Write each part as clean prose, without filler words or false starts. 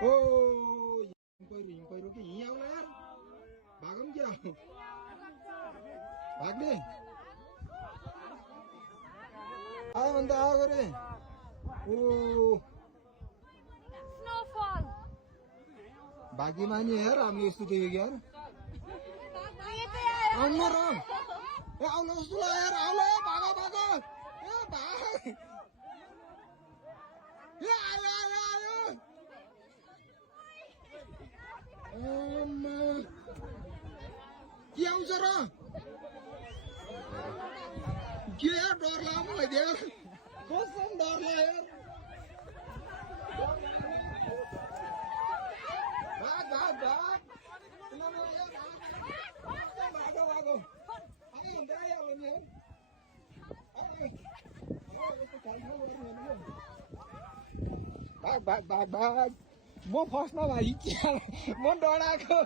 ओ हिम पहिरो कि हिँ आउला यार भागौँ क्या भाग्ने आयो भने त आयो गरे ओ भाग्यमानी यार हामीले यस्तो देखेको यार आउनु र ए आउनु जस्तो ल यार आउला भाग भाग ए भाग ए आयो आयो आयो के आउँछ र के यार डर लाग्यो मलाई यार कसम डर लाग्यो भाग भाग भाग भागो भागो आयो हुन्छ आइहाल्यो नि भाग भाग भाग भाग म फर्स्टमा भाइ म डराएको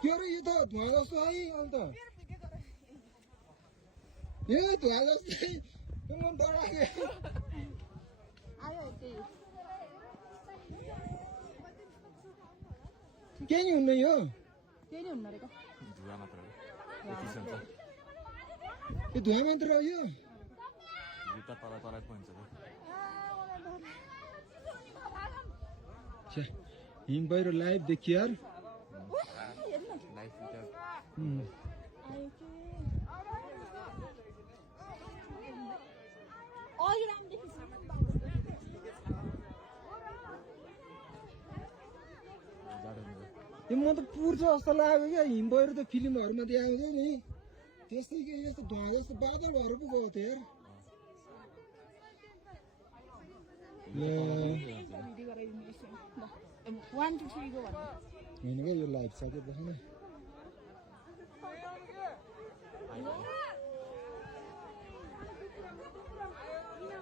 के अरे यो त धुवा जस्तो है अन्त ए धुवा जस्तै म डराएको केही नि हुन्न यो केही नि हुन्न रे धुवा मात्र हो यो धुवा मात्र हो यो जुत्ता तल तलै पो हुन्छ त हिम पहिरो लाइभ देखियो यार म त पुर्छ जस्तो लाग्यो क्या हिम पहिरो त फिल्महरूमा देखाउँछ नि त्यस्तै के यस्तो धुवा जस्तो बादलहरू पो गएको थियो यार होइन क्या यो लाइभ सक्यो बस्न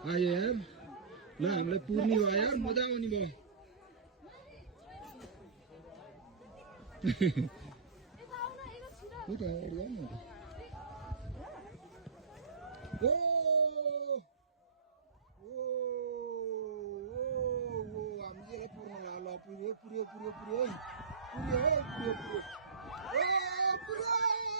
आयो यार ल हामीलाई पुर्ने भयो यार मजा आउने भयो उता अगाडि जाऊ न ओ हामी यसलाई पुर्न ल पुर्यो पुर्यो पुर्यो पुर्यो पुर्यो पुर्यो पुर्यो पुर्यो